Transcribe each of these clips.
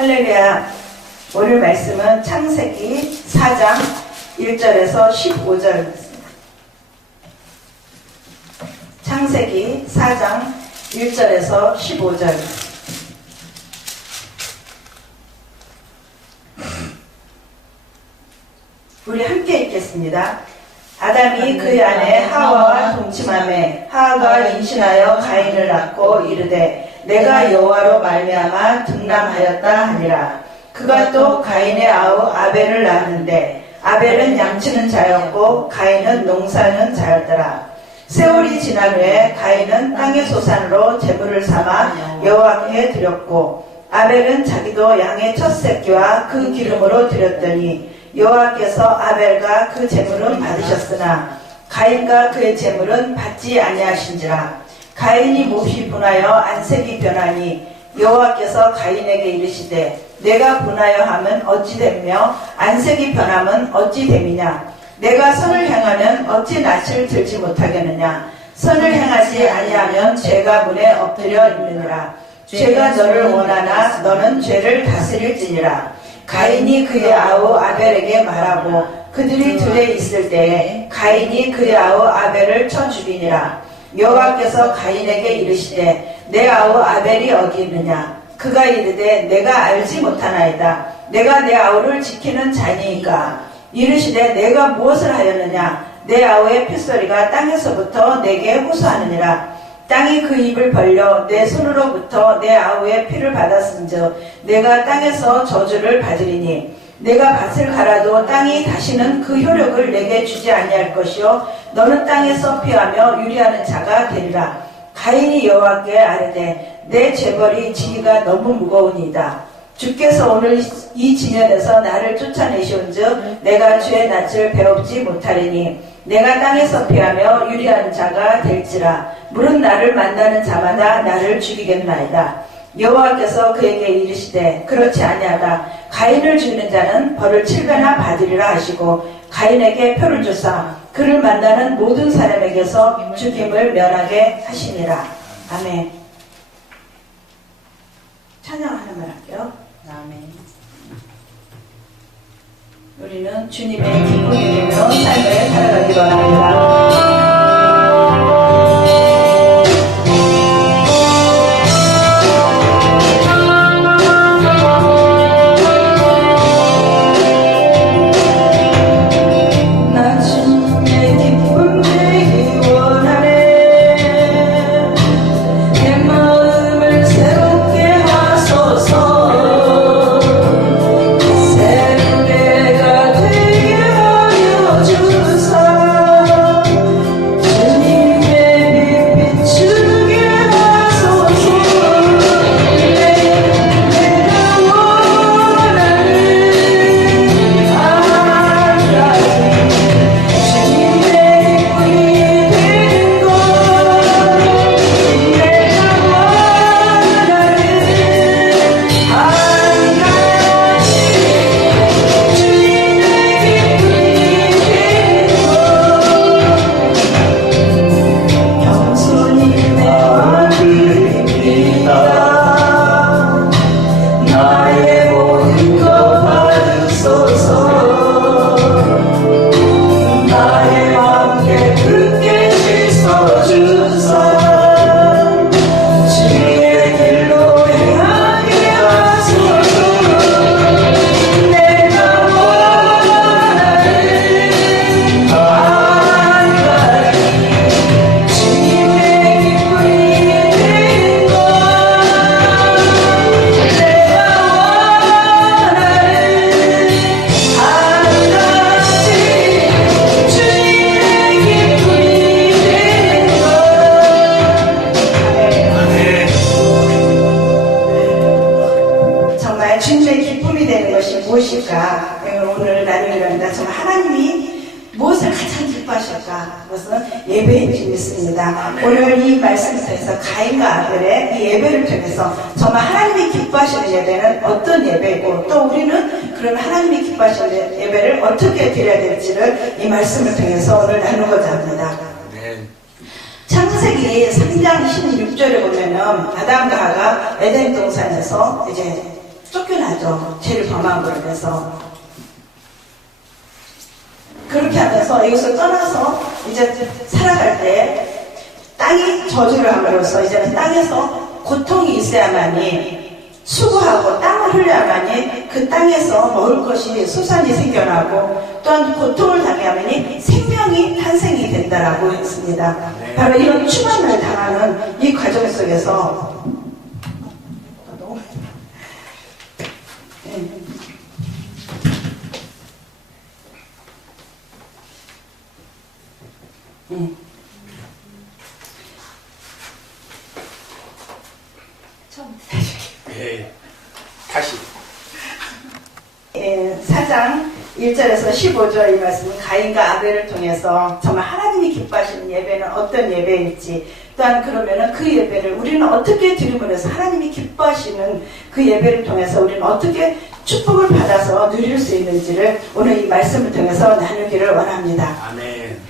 할렐루야. 오늘 말씀은 창세기 4장 1절에서 15절입니다. 창세기 4장 1절에서 15절. 우리 함께 읽겠습니다. 아담이 그의 아내 하와와 동침하매 하와가 임신하여 가인을 낳고 이르되 내가 여호와로 말미암아 등남하였다 하니라. 그가 또 가인의 아우 아벨을 낳았는데 아벨은 양치는 자였고 가인은 농사는 자였더라. 세월이 지난 후에 가인은 땅의 소산으로 제물을 삼아 여호와께 드렸고 아벨은 자기도 양의 첫 새끼와 그 기름으로 드렸더니 여호와께서 아벨과 그 제물은 받으셨으나 가인과 그의 제물은 받지 아니하신지라. 가인이 몹시 분하여 안색이 변하니 여호와께서 가인에게 이르시되 내가 분하여 함은 어찌 되며 안색이 변함은 어찌 됨이냐. 내가 선을 행하면 어찌 낯을 들지 못하겠느냐. 선을 행하지 아니하면 죄가 문에 엎드려 있느니라. 죄가 너를 원하나 너는 죄를 다스릴지니라. 가인이 그의 아우 아벨에게 말하고 그들이 들에 있을 때에 가인이 그의 아우 아벨을 쳐 죽이니라. 여호와께서 가인에게 이르시되 내 아우 아벨이 어디 있느냐. 그가 이르되 내가 알지 못하나이다. 내가 내 아우를 지키는 자니이까. 이르시되 내가 무엇을 하였느냐. 내 아우의 핏소리가 땅에서부터 내게 호소하느니라. 땅이 그 입을 벌려 내 손으로부터 내 아우의 피를 받았은즉 내가 땅에서 저주를 받으리니 내가 밭을 갈아도 땅이 다시는 그 효력을 내게 주지 아니할 것이요 너는 땅에서 피하며 유리하는 자가 되리라. 가인이 여호와께 아뢰되 내 재벌이 지기가 너무 무거우니이다. 주께서 오늘 이 지면에서 나를 쫓아내시온즉 내가 주의 낯을 배웁지 못하리니 내가 땅에서 피하며 유리한 자가 될지라. 물은 나를 만나는 자마다 나를 죽이겠나이다. 여호와께서 그에게 이르시되 그렇지 아니하다. 가인을 죽이는 자는 벌을 7배나 받으리라 하시고 가인에게 표를 주사 그를 만나는 모든 사람에게서 죽임을 면하게 하시니라. 아멘. 찬양 하나만 할게요. 아멘. 우리는 주님의 기쁨이 되며 삶을 살아가기 바랍니다. 무엇일까? 오늘 나누기로 합니다. 정말 하나님이 무엇을 가장 기뻐하실까? 그것은 예배인 줄 믿습니다. 오늘 이 말씀을 통해서 가인과 아벨의 이 예배를 통해서 정말 하나님이 기뻐하시는 예배는 어떤 예배이고 또 우리는 그런 하나님이 기뻐하시는 예배를 어떻게 드려야 될지를 이 말씀을 통해서 오늘 나누고자 합니다. 창세기 3장 16절에 보면은 아담과 하가 에덴 동산에서 이제 쫓겨나죠. 죄를 범한 거로 해서. 그렇게 하면서 여기서 떠나서 이제 살아갈 때 땅이 저주를 함으로써 이제는 땅에서 고통이 있어야만이 수고하고 땀을 흘려야만이 그 땅에서 먹을 것이 수산이 생겨나고 또한 고통을 당해야만이 생명이 탄생이 된다라고 했습니다. 바로 이런 추만을 당하는 이 과정 속에서 처음부터 네, 다시. 4장 1절에서 15절 이 말씀은 가인과 아벨을 통해서 정말 하나님이 기뻐하시는 예배는 어떤 예배일지, 또한 그러면은 그 예배를 우리는 어떻게 드림으로 해서 하나님이 기뻐하시는 그 예배를 통해서 우리는 어떻게 축복을 받아서 누릴 수 있는지를 오늘 이 말씀을 통해서 나누기를 원합니다. 아멘.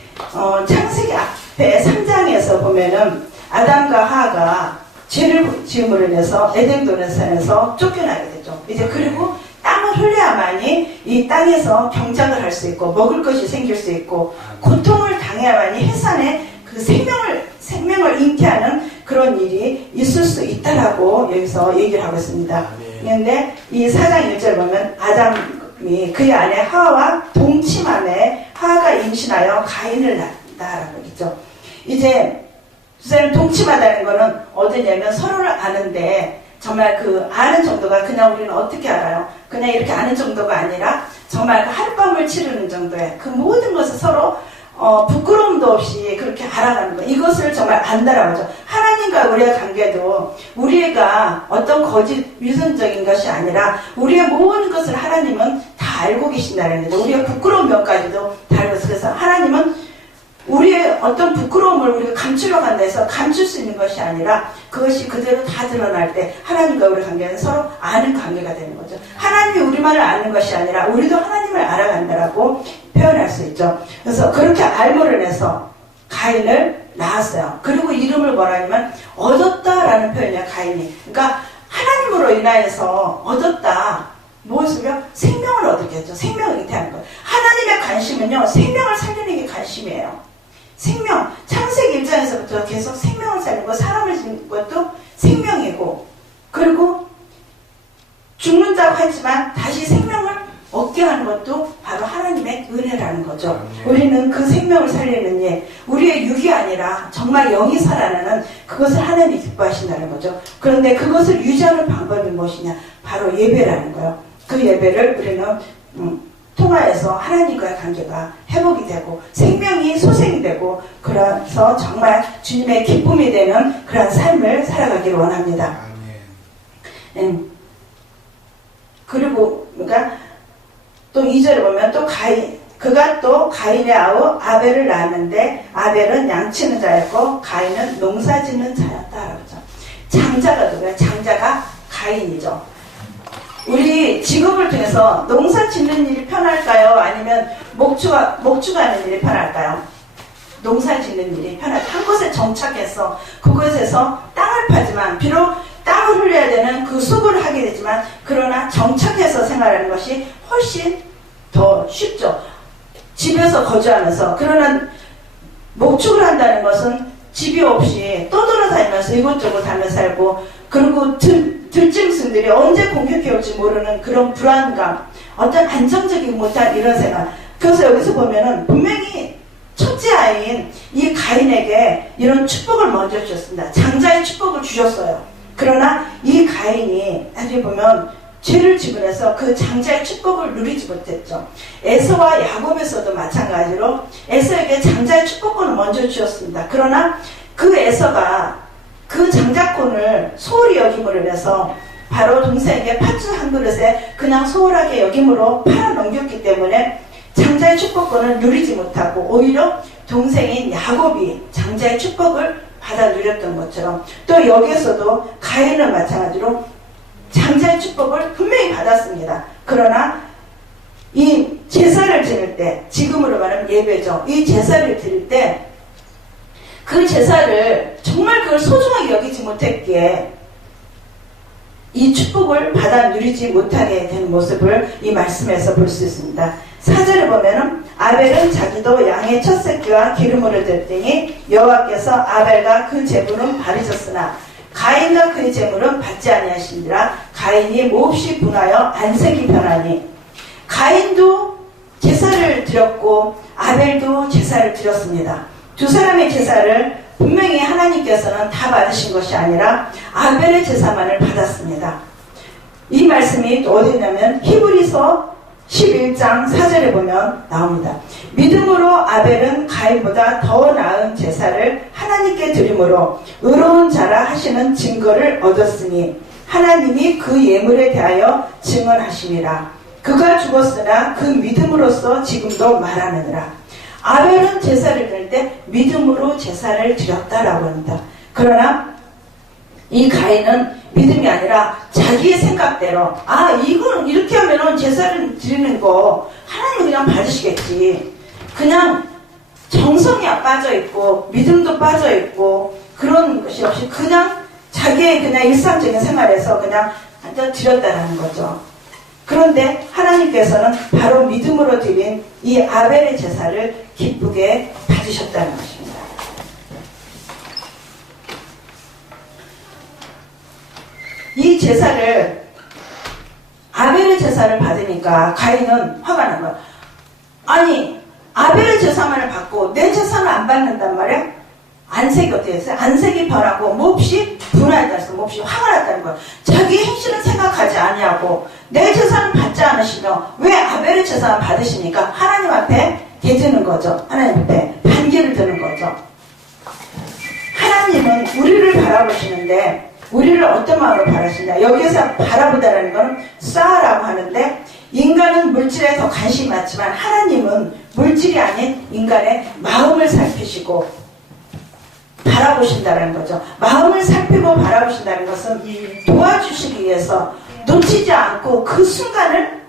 창세기 앞에 3장에서 보면은 아담과 하가 죄를 지음으로 인해서 에덴 동산에서 쫓겨나게 되죠. 이제 그리고 땀을 흘려야만이 이 땅에서 경작을 할 수 있고 먹을 것이 생길 수 있고 고통을 당해야만이 해산에 그 생명을 잉태하는 그런 일이 있을 수 있다라고 여기서 얘기를 하고 있습니다. 그런데 이 4장 1절 보면 아담이 그의 아내 하와와 동침함에 하와가 임신하여 가인을 낳았다라고 했죠. 이제 동침하다는 거는 어디냐면 서로를 아는데 정말 그 아는 정도가 그냥 우리는 어떻게 알아요? 그냥 이렇게 아는 정도가 아니라 정말 그 하룻밤을 치르는 정도의 그 모든 것을 서로 부끄러움도 없이 그렇게 알아가는 거. 이것을 정말 안다라고 하죠. 하나님과 우리의 관계도 우리가 어떤 거짓 위선적인 것이 아니라 우리의 모든 것을 하나님은 다 알고 계신다는 거죠. 우리의 부끄러운 면까지도 다 알고 있어요. 그래서 하나님은 우리의 어떤 부끄러움을 우리가 감추려고 한다 해서 감출 수 있는 것이 아니라 그것이 그대로 다 드러날 때 하나님과 우리의 관계는 서로 아는 관계가 되는 거죠. 하나님이 우리만을 아는 것이 아니라 우리도 하나님을 알아간다라고 표현할 수 있죠. 그래서 그렇게 알므로 인해서 가인을 낳았어요. 그리고 이름을 뭐라냐면 얻었다라는 표현이야, 가인이. 그러니까 하나님으로 인하여서 얻었다. 무엇을요? 생명을 얻게 했죠. 생명을 잉태하는 거예요. 하나님의 관심은요, 생명을 살리는 게 관심이에요. 생명, 창세기 1장에서부터 계속 생명을 살리는 거, 사람을 짓는 것도 생명이고, 그리고 죽는다고 하지만 다시 생명을 얻게 하는 것도 바로 하나님의 은혜라는 거죠. 우리는 그 생명을 살리는 일, 우리의 육이 아니라 정말 영이 살아나는 그것을 하나님이 기뻐하신다는 거죠. 그런데 그것을 유지하는 방법이 무엇이냐? 바로 예배라는 거예요. 그 예배를 우리는 통하여서 하나님과의 관계가 회복이 되고 생명이 소생이 되고 그래서 정말 주님의 기쁨이 되는 그런 삶을 살아가기를 원합니다. 그리고 그러니까 또 2절에 보면 또 그가 또 가인의 아우 아벨을 낳았는데 아벨은 양치는 자였고 가인은 농사짓는 자였다라고 하죠. 장자가 누구야? 장자가 가인이죠. 우리 직업을 통해서 농사 짓는 일이 편할까요? 아니면 목축하는 일이 편할까요? 농사 짓는 일이 편할. 한 곳에 정착해서 그곳에서 땅을 파지만 비록 땀을 흘려야 되는 그 수고를 하게 되지만 그러나 정착해서 생활하는 것이 훨씬 더 쉽죠. 집에서 거주하면서. 그러나 목축을 한다는 것은 집이 없이 떠돌아다니면서 이곳저곳 다니면서 살고 그리고 들짐승들이 언제 공격해 올지 모르는 그런 불안감, 어떤 안정적이지 못한 이런 생각. 그래서 여기서 보면은 분명히 첫째 아이인 이 가인에게 이런 축복을 먼저 주셨습니다. 장자의 축복을 주셨어요. 그러나 이 가인이 나중에 보면 죄를 지불해서 그 장자의 축복을 누리지 못했죠. 에서와 야곱에서도 마찬가지로 에서에게 장자의 축복권을 먼저 주셨습니다. 그러나 그 에서가 그 장자권을 소홀히 여김으로 인해서 바로 동생에게 팥죽 한 그릇에 그냥 소홀하게 여김으로 팔아 넘겼기 때문에 장자의 축복권을 누리지 못하고 오히려 동생인 야곱이 장자의 축복을 받아 누렸던 것처럼 또 여기에서도 가인은 마찬가지로 장자의 축복을 분명히 받았습니다. 그러나 이 제사를 지낼 때, 지금으로 말하면 예배죠. 이 제사를 드릴 때 그 제사를 정말 그걸 소중하게 여기지 못했기에 이 축복을 받아 누리지 못하게 된 모습을 이 말씀에서 볼 수 있습니다. 4절에 보면은 아벨은 자기도 양의 첫 새끼와 기름으로 드렸더니 여호와께서 아벨과 그 제물은 바르셨으나 가인과 그의 제물은 받지 아니하시니라. 가인이 몹시 분하여 안색이 변하니. 가인도 제사를 드렸고 아벨도 제사를 드렸습니다. 두 사람의 제사를 분명히 하나님께서는 다 받으신 것이 아니라 아벨의 제사만을 받았습니다. 이 말씀이 어디냐면 히브리서 11장 4절에 보면 나옵니다. 믿음으로 아벨은 가인보다 더 나은 제사를 하나님께 드림으로 의로운 자라 하시는 증거를 얻었으니 하나님이 그 예물에 대하여 증언하심이라. 그가 죽었으나 그 믿음으로써 지금도 말하느니라. 아벨은 제사를 드릴 때 믿음으로 제사를 드렸다라고 합니다. 그러나 이 가인은 믿음이 아니라 자기의 생각대로 이건 이렇게 하면은 제사를 드리는 거 하나님 그냥 받으시겠지. 그냥 정성이 빠져있고 믿음도 빠져있고 그런 것이 없이 그냥 자기의 그냥 일상적인 생활에서 그냥 드렸다라는 거죠. 그런데 하나님께서는 바로 믿음으로 드린 이 아벨의 제사를 기쁘게 받으셨다는 것입니다. 이 제사를 아벨의 제사를 받으니까 가인은 화가 난 거야. 아니 아벨의 제사만을 받고 내 제사는 안 받는단 말이야? 안색이 어떻게 됐어요? 안색이 변하고 몹시 분하였다 해서 몹시 화가 났다는 거야. 자기 행실은 생각하지 아니하고 내 제사는 받지 않으시며 왜 아벨의 제사만 받으시니까 하나님 앞에 대드는 거죠. 하나님 앞에 반기를 드는 거죠. 하나님은 우리를 바라보시는데 우리를 어떤 마음으로 바라시냐. 여기서 바라보다라는 것은 쌓아라고 하는데 인간은 물질에 더 관심이 많지만 하나님은 물질이 아닌 인간의 마음을 살피시고 바라보신다는 거죠. 마음을 살피고 바라보신다는 것은 도와주시기 위해서 놓치지 않고 그 순간을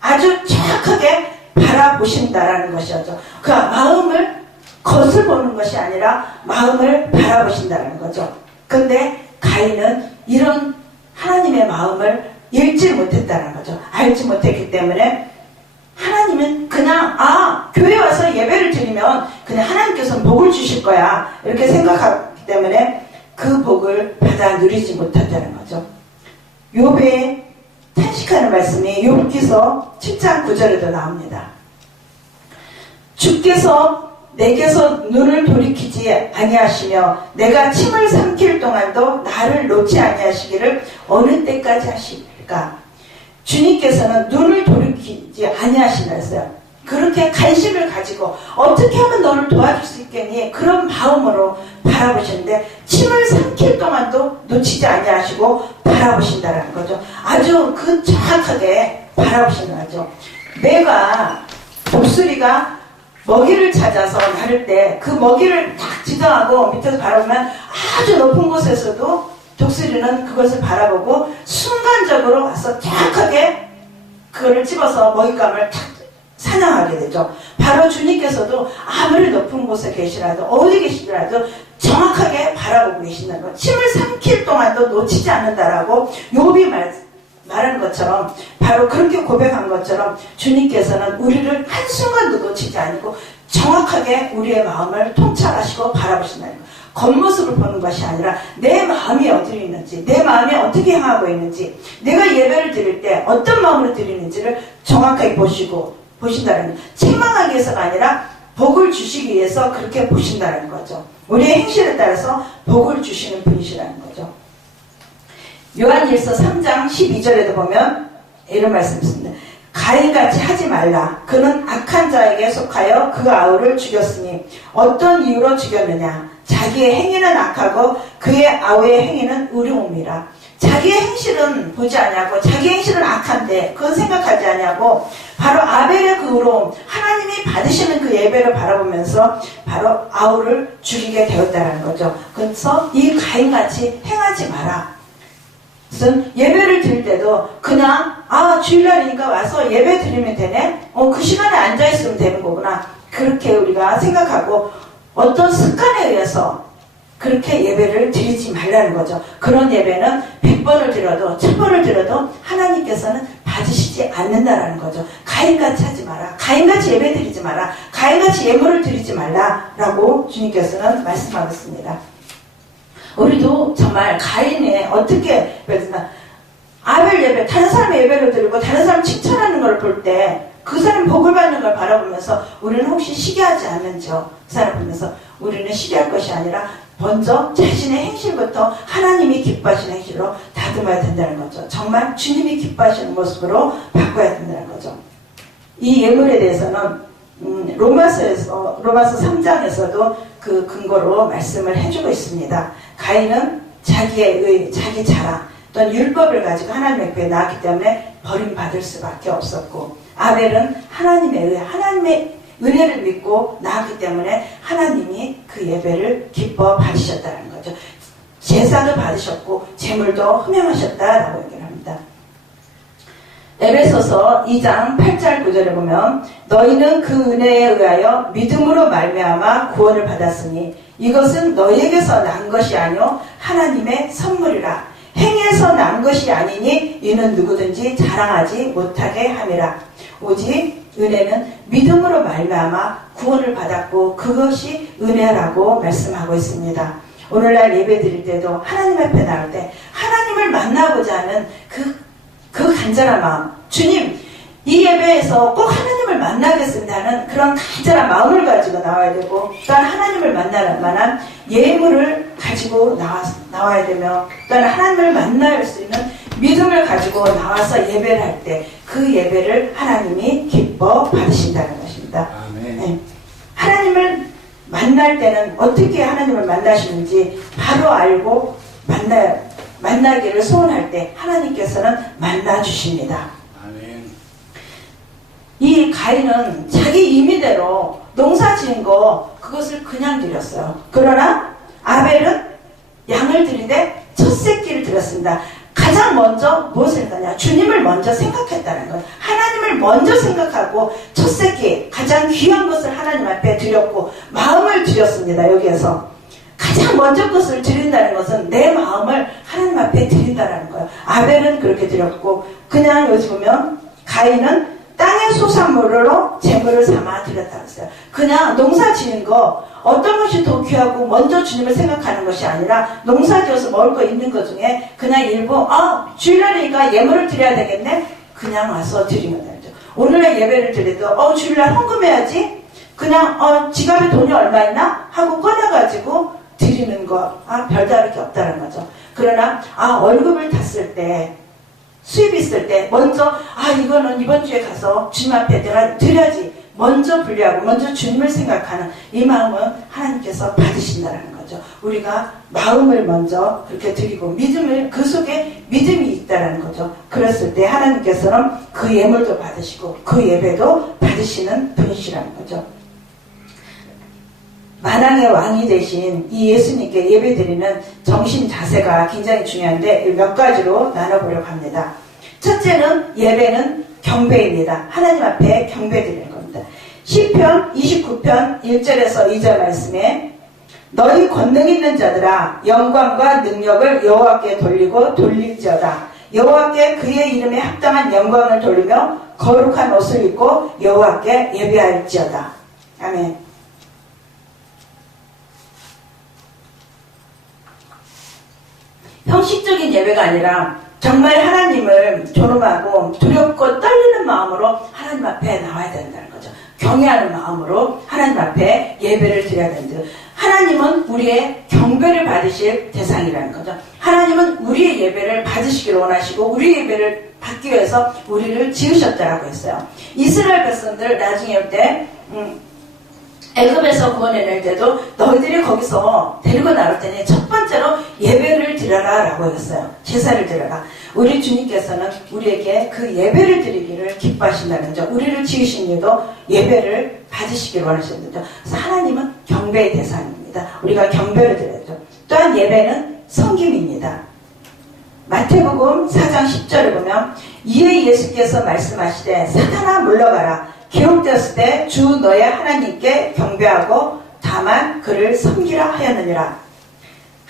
아주 정확하게 바라보신다라는 것이죠. 그 마음을 겉을 보는 것이 아니라 마음을 바라보신다는 거죠. 그런데 가인은 이런 하나님의 마음을 읽지 못했다는 거죠. 알지 못했기 때문에 하나님은 그냥 교회 와서 예배를 드리면 그냥 하나님께서는 복을 주실 거야 이렇게 생각하기 때문에 그 복을 받아 누리지 못한다는 거죠. 욥의 탄식하는 말씀이 욥기서 7장 9절에도 나옵니다. 주께서 내게서 눈을 돌이키지 아니하시며 내가 침을 삼킬 동안도 나를 놓지 아니하시기를 어느 때까지 하실까. 주님께서는 눈을 돌이키지 아니하신다 했어요. 그렇게 관심을 가지고 어떻게 하면 너를 도와줄 수 있겠니 그런 마음으로 바라보시는데 침을 삼킬 동안도 놓치지 아니하시고 바라보신다는 거죠. 아주 그 정확하게 바라보시는 거죠. 내가 독수리가 먹이를 찾아서 나를 때 그 먹이를 딱 지정하고 밑에서 바라보면 아주 높은 곳에서도 독수리는 그것을 바라보고 순간적으로 와서 정확하게 그거를 집어서 먹잇감을 탁 사냥하게 되죠. 바로 주님께서도 아무리 높은 곳에 계시라도 어디 계시더라도 정확하게 바라보고 계신다는 것. 침을 삼킬 동안도 놓치지 않는다라고 욥이 말한 것처럼 바로 그렇게 고백한 것처럼 주님께서는 우리를 한순간도 놓치지 않고 정확하게 우리의 마음을 통찰하시고 바라보신다는 것. 겉모습을 보는 것이 아니라 내 마음이 어디 있는지 내 마음이 어떻게 향하고 있는지 내가 예배를 드릴 때 어떤 마음으로 드리는지를 정확하게 보신다는 것. 책망하기 위해서가 아니라 복을 주시기 위해서 그렇게 보신다는 거죠. 우리의 행실에 따라서 복을 주시는 분이시라는 거죠. 요한일서 3장 12절에도 보면 이런 말씀이 있습니다. 가인같이 하지 말라. 그는 악한 자에게 속하여 그 아우를 죽였으니 어떤 이유로 죽였느냐. 자기의 행위는 악하고 그의 아우의 행위는 의로움이라. 자기의 행실은 보지 않냐고 자기의 행실은 악한데 그건 생각하지 않냐고 바로 아벨의 그 의로움 하나님이 받으시는 그 예배를 바라보면서 바로 아우를 죽이게 되었다는 거죠. 그래서 이 가인같이 행하지 마라. 무슨 예배를 드릴 때도 그냥 주일날이니까 와서 예배 드리면 되네. 그 시간에 앉아있으면 되는 거구나. 그렇게 우리가 생각하고 어떤 습관에 의해서 그렇게 예배를 드리지 말라는 거죠. 그런 예배는 100번을 드려도 1000번을 드려도 하나님께서는 받으시지 않는다라는 거죠. 가인같이 하지 마라. 가인같이 예배 드리지 마라. 가인같이 예물을 드리지 말라라고 주님께서는 말씀하고 있습니다. 우리도 정말 가인의 어떻게 아벨 예배, 다른 사람의 예배를 드리고 다른 사람 칭찬하는 걸 볼 때 그 사람 복을 받는 걸 바라보면서 우리는 혹시 시기하지 않는지요? 그 사람 보면서 우리는 시기할 것이 아니라 먼저 자신의 행실부터 하나님이 기뻐하시는 행실로 다듬어야 된다는 거죠. 정말 주님이 기뻐하시는 모습으로 바꿔야 된다는 거죠. 이 예물에 대해서는 로마서 3장에서도 그 근거로 말씀을 해주고 있습니다. 가인은 자기의 의, 자기 자랑 또는 율법을 가지고 하나님의 교회에 나왔기 때문에 버림받을 수밖에 없었고, 아벨은 하나님의 의, 하나님의 은혜를 믿고 나왔기 때문에 하나님이 그 예배를 기뻐 받으셨다는 거죠. 제사도 받으셨고 제물도 흠양하셨다라고 얘기를 합니다. 에베소서 2장 8절 9절에 보면 너희는 그 은혜에 의하여 믿음으로 말미암아 구원을 받았으니 이것은 너희에게서 난 것이 아니요 하나님의 선물이라. 행해서 난 것이 아니니 이는 누구든지 자랑하지 못하게 함이라. 오직 은혜는 믿음으로 말미암아 구원을 받았고 그것이 은혜라고 말씀하고 있습니다. 오늘날 예배 드릴 때도 하나님 앞에 나올 때 하나님을 만나고자 하는 그 간절한 마음, 주님 이 예배에서 꼭 하나님을 만나겠습니다 하는 그런 간절한 마음을 가지고 나와야 되고, 또한 하나님을 만날 만한 예물을 가지고 나와야 되며, 또한 하나님을 만날 수 있는 믿음을 가지고 나와서 예배를 할 때 그 예배를 하나님이 기뻐 받으신다는 것입니다. 네. 하나님을 만날 때는 어떻게 하나님을 만나시는지 바로 알고 만나기를 소원할 때 하나님께서는 만나주십니다. 이 가인은 자기 임의대로 농사 지은 거 그것을 그냥 드렸어요. 그러나 아벨은 양을 드리되 첫 새끼를 드렸습니다. 가장 먼저 무엇을 했느냐? 주님을 먼저 생각했다는 거예요. 하나님을 먼저 생각하고 첫 새끼, 가장 귀한 것을 하나님 앞에 드렸고 마음을 드렸습니다. 여기에서 가장 먼저 것을 드린다는 것은 내 마음을 하나님 앞에 드린다는 거예요. 아벨은 그렇게 드렸고, 그냥 여기 보면 가인은 땅의 소산물로 제물을 삼아 드렸다고 했어요. 그냥 농사 지은 거 어떤 것이 더 귀하고 먼저 주님을 생각하는 것이 아니라 농사 지어서 먹을 거 있는 것 중에 그냥 일부 주일날이니까 예물을 드려야 되겠네? 그냥 와서 드리면 되죠. 오늘날 예배를 드려도 주일날 헌금해야지? 그냥 지갑에 돈이 얼마 있나? 하고 꺼내가지고 드리는 거 별다를 게 없다는 거죠. 그러나 월급을 탔을 때 수입이 있을 때 먼저 이거는 이번 주에 가서 주님 앞에 드려야지 먼저 분리하고 먼저 주님을 생각하는 이 마음은 하나님께서 받으신다는 거죠. 우리가 마음을 먼저 그렇게 드리고 믿음을, 그 속에 믿음이 있다는 거죠. 그랬을 때 하나님께서는 그 예물도 받으시고 그 예배도 받으시는 분이시라는 거죠. 만왕의 왕이 되신 이 예수님께 예배드리는 정신 자세가 굉장히 중요한데 몇 가지로 나눠보려고 합니다. 첫째는 예배는 경배입니다. 하나님 앞에 경배드리는 겁니다. 시편 29편 1절에서 2절 말씀에 너희 권능 있는 자들아 영광과 능력을 여호와께 돌리고 돌릴지어다. 여호와께 그의 이름에 합당한 영광을 돌리며 거룩한 옷을 입고 여호와께 예배할지어다. 아멘. 형식적인 예배가 아니라 정말 하나님을 존엄하고 두렵고 떨리는 마음으로 하나님 앞에 나와야 된다는 거죠. 경외하는 마음으로 하나님 앞에 예배를 드려야 된다. 하나님은 우리의 경배를 받으실 대상이라는 거죠. 하나님은 우리의 예배를 받으시기를 원하시고 우리의 예배를 받기 위해서 우리를 지으셨다라고 했어요. 이스라엘 백성들 나중에 올 때 애굽에서 구원해낼 때도 너희들이 거기서 데리고 나올 때니 첫 번째로 예배를 드려라 라고 했어요. 제사를 드려라. 우리 주님께서는 우리에게 그 예배를 드리기를 기뻐하신다는 거죠. 우리를 지으신 이유도 예배를 받으시기를 원하시는 거죠. 그래서 하나님은 경배의 대상입니다. 우리가 경배를 드려야죠. 또한 예배는 섬김입니다. 마태복음 4장 10절을 보면 이에 예수께서 말씀하시되 사탄아 물러가라. 기록되었을 때 주 너의 하나님께 경배하고 다만 그를 섬기라 하였느니라.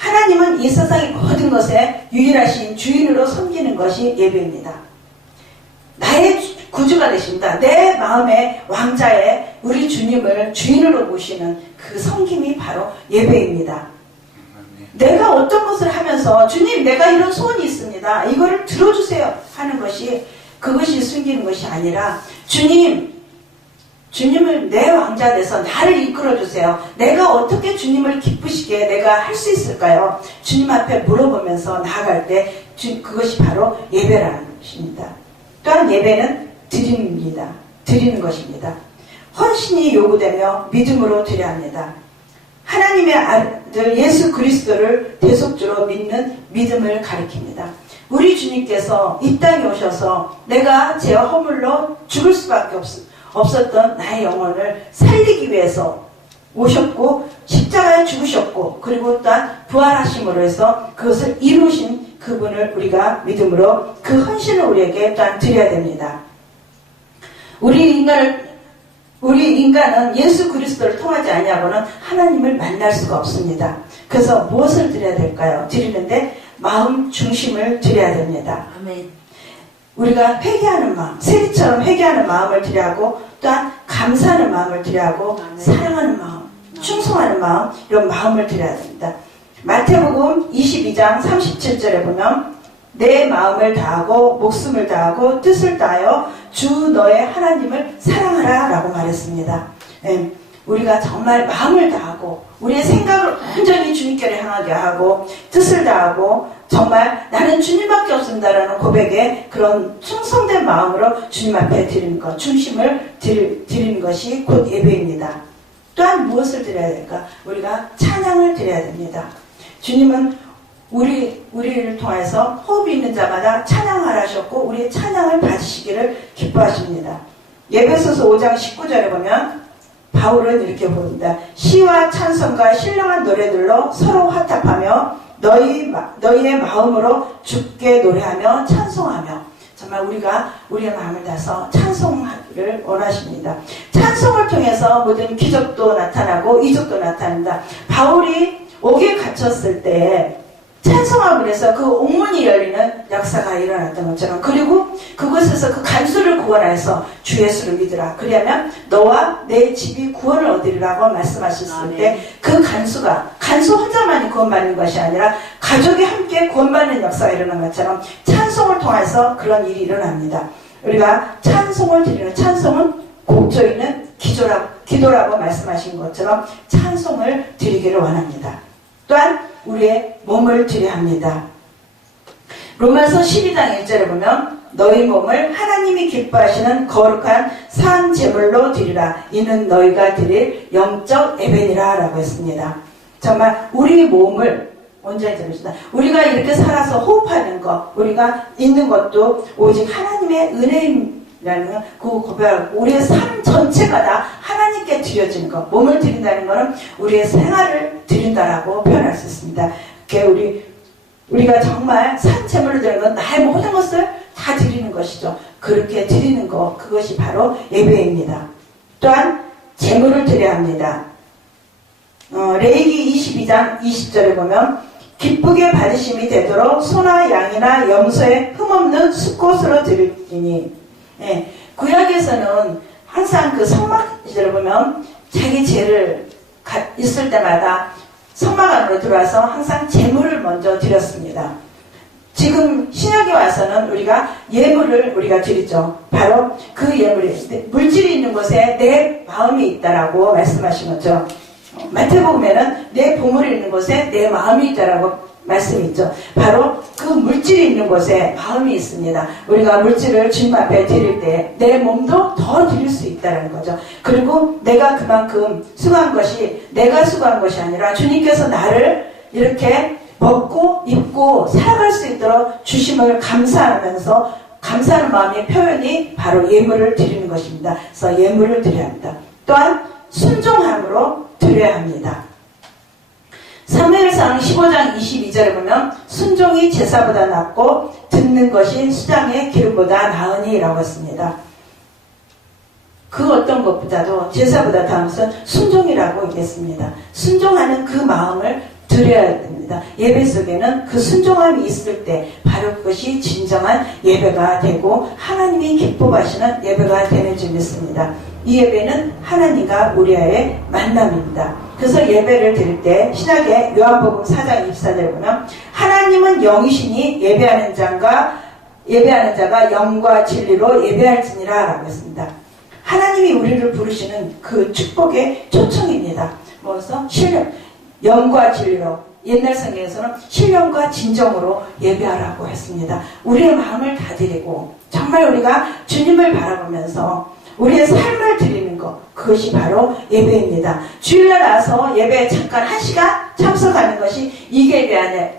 하나님은 이 세상의 모든 것에 유일하신 주인으로 섬기는 것이 예배입니다. 나의 구주가 되십니다. 내 마음의 왕자에 우리 주님을 주인으로 모시는 그 섬김이 바로 예배입니다. 내가 어떤 것을 하면서 주님 내가 이런 소원이 있습니다. 이거를 들어주세요 하는 것이 그것이 숨기는 것이 아니라 주님을 내 왕자 돼서 나를 이끌어주세요. 내가 어떻게 주님을 기쁘시게 내가 할 수 있을까요? 주님 앞에 물어보면서 나아갈 때 그것이 바로 예배라는 것입니다. 또한 예배는 드리는 것입니다. 헌신이 요구되며 믿음으로 드려야 합니다. 하나님의 아들 예수 그리스도를 대속주로 믿는 믿음을 가리킵니다. 우리 주님께서 이 땅에 오셔서 내가 죄와 허물로 죽을 수밖에 없었던 나의 영혼을 살리기 위해서 오셨고 십자가에 죽으셨고 그리고 또한 부활하심으로 해서 그것을 이루신 그분을 우리가 믿음으로 그 헌신을 우리에게 또한 드려야 됩니다. 우리 인간은 예수 그리스도를 통하지 아니하고는 하나님을 만날 수가 없습니다. 그래서 무엇을 드려야 될까요? 드리는데 마음 중심을 드려야 됩니다. 아멘. 우리가 회개하는 마음, 세리처럼 회개하는 마음을 드려야 하고 또한 감사하는 마음을 드려야 하고 사랑하는 마음, 충성하는 마음 이런 마음을 드려야 됩니다. 마태복음 22장 37절에 보면 내 마음을 다하고 목숨을 다하고 뜻을 다하여 주 너의 하나님을 사랑하라 라고 말했습니다. 우리가 정말 마음을 다하고 우리의 생각을 온전히 주님께로 향하게 하고 뜻을 다하고 정말 나는 주님밖에 없습니다라는 고백에 그런 충성된 마음으로 주님 앞에 드리는 것, 중심을 드리는 것이 곧 예배입니다. 또한 무엇을 드려야 될까? 우리가 찬양을 드려야 됩니다. 주님은 우리를 통해서 호흡이 있는 자마다 찬양하라 하셨고 우리의 찬양을 받으시기를 기뻐하십니다. 예배소서 5장 19절에 보면 바울은 이렇게 부릅니다. 시와 찬송과 신령한 노래들로 서로 화답하며 너희의 마음으로 주께 노래하며 찬송하며 정말 우리가 우리의 마음을 다해서 찬송하기를 원하십니다. 찬송을 통해서 모든 기적도 나타나고 이적도 나타납니다. 바울이 옥에 갇혔을 때 찬송하고 그래서 그 옥문이 열리는 역사가 일어났던 것처럼 그리고 그곳에서 그 간수를 구원하여서 주 예수를 믿으라. 그리하면 너와 내 집이 구원을 얻으리라고 말씀하셨을 때 그 간수 혼자만이 구원받는 것이 아니라 가족이 함께 구원받는 역사가 일어난 것처럼 찬송을 통해서 그런 일이 일어납니다. 우리가 찬송을 드리는 찬송은 곡조이는 기도라고 말씀하신 것처럼 찬송을 드리기를 원합니다. 또한 우리의 몸을 드려야 합니다. 로마서 12장 1절에 보면 너희 몸을 하나님이 기뻐하시는 거룩한 산 제물로 드리라. 이는 너희가 드릴 영적 예배니라 라고 했습니다. 정말 우리 몸을 온전히 드립시다. 우리가 이렇게 살아서 호흡하는 것, 우리가 있는 것도 오직 하나님의 은혜라는 그 고백하고 우리의 삶 전체가 다 하나님께 드려지는 것. 몸을 드린다는 것은 우리의 생활을 드린다라고 표현할 수 있습니다. 우리가 정말 산 제물을 드리는 건 나의 모든 것을 다 드리는 것이죠. 그렇게 드리는 것, 그것이 바로 예배입니다. 또한 제물을 드려야 합니다. 레위기 22장 20절에 보면 기쁘게 받으심이 되도록 소나 양이나 염소의 흠없는 숫꽃으로 드리니 구약에서는 항상 그 성막 시절을 보면 자기 죄를 있을 때마다 성막 안으로 들어와서 항상 제물을 먼저 드렸습니다. 지금 신약에 와서는 우리가 예물을 우리가 드리죠. 바로 그 예물이 물질이 있는 곳에 내 마음이 있다라고 말씀하신 거죠. 마태복음에는 내 보물이 있는 곳에 내 마음이 있다라고 말씀이 있죠. 바로 그 물질이 있는 곳에 마음이 있습니다. 우리가 물질을 주님 앞에 드릴 때 내 몸도 더 드릴 수 있다는 거죠. 그리고 내가 그만큼 수고한 것이 내가 수고한 것이 아니라 주님께서 나를 이렇게 먹고 입고 살아갈 수 있도록 주심을 감사하면서 감사하는 마음의 표현이 바로 예물을 드리는 것입니다. 그래서 예물을 드려야 합니다. 또한 순종함으로 드려야 합니다. 사무엘상 15장 22절에 보면 순종이 제사보다 낫고 듣는 것이 수장의 기름보다 나으니 라고 했습니다. 그 어떤 것보다도 제사보다 다음 것은 순종이라고 얘기했습니다. 순종하는 그 마음을 드려야 됩니다. 말씀입니다. 예배 속에는 그 순종함이 있을 때 바로 그것이 진정한 예배가 되고 하나님이 기뻐하시는 예배가 되는 줄 믿습니다. 이 예배는 하나님과 우리와의 만남입니다. 그래서 예배를 드릴 때 신약의 요한복음 4장 24절 보면 하나님은 영이시니 예배하는 자가 영과 진리로 예배할지니라 라고 했습니다. 하나님이 우리를 부르시는 그 축복의 초청입니다. 뭐서 신령, 영과 진리로, 옛날 성경에서는 신령과 진정으로 예배하라고 했습니다. 우리의 마음을 다 드리고 정말 우리가 주님을 바라보면서 우리의 삶을 드리는 것, 그것이 바로 예배입니다. 주일날 와서 예배에 잠깐 1시간 참석하는 것이 이게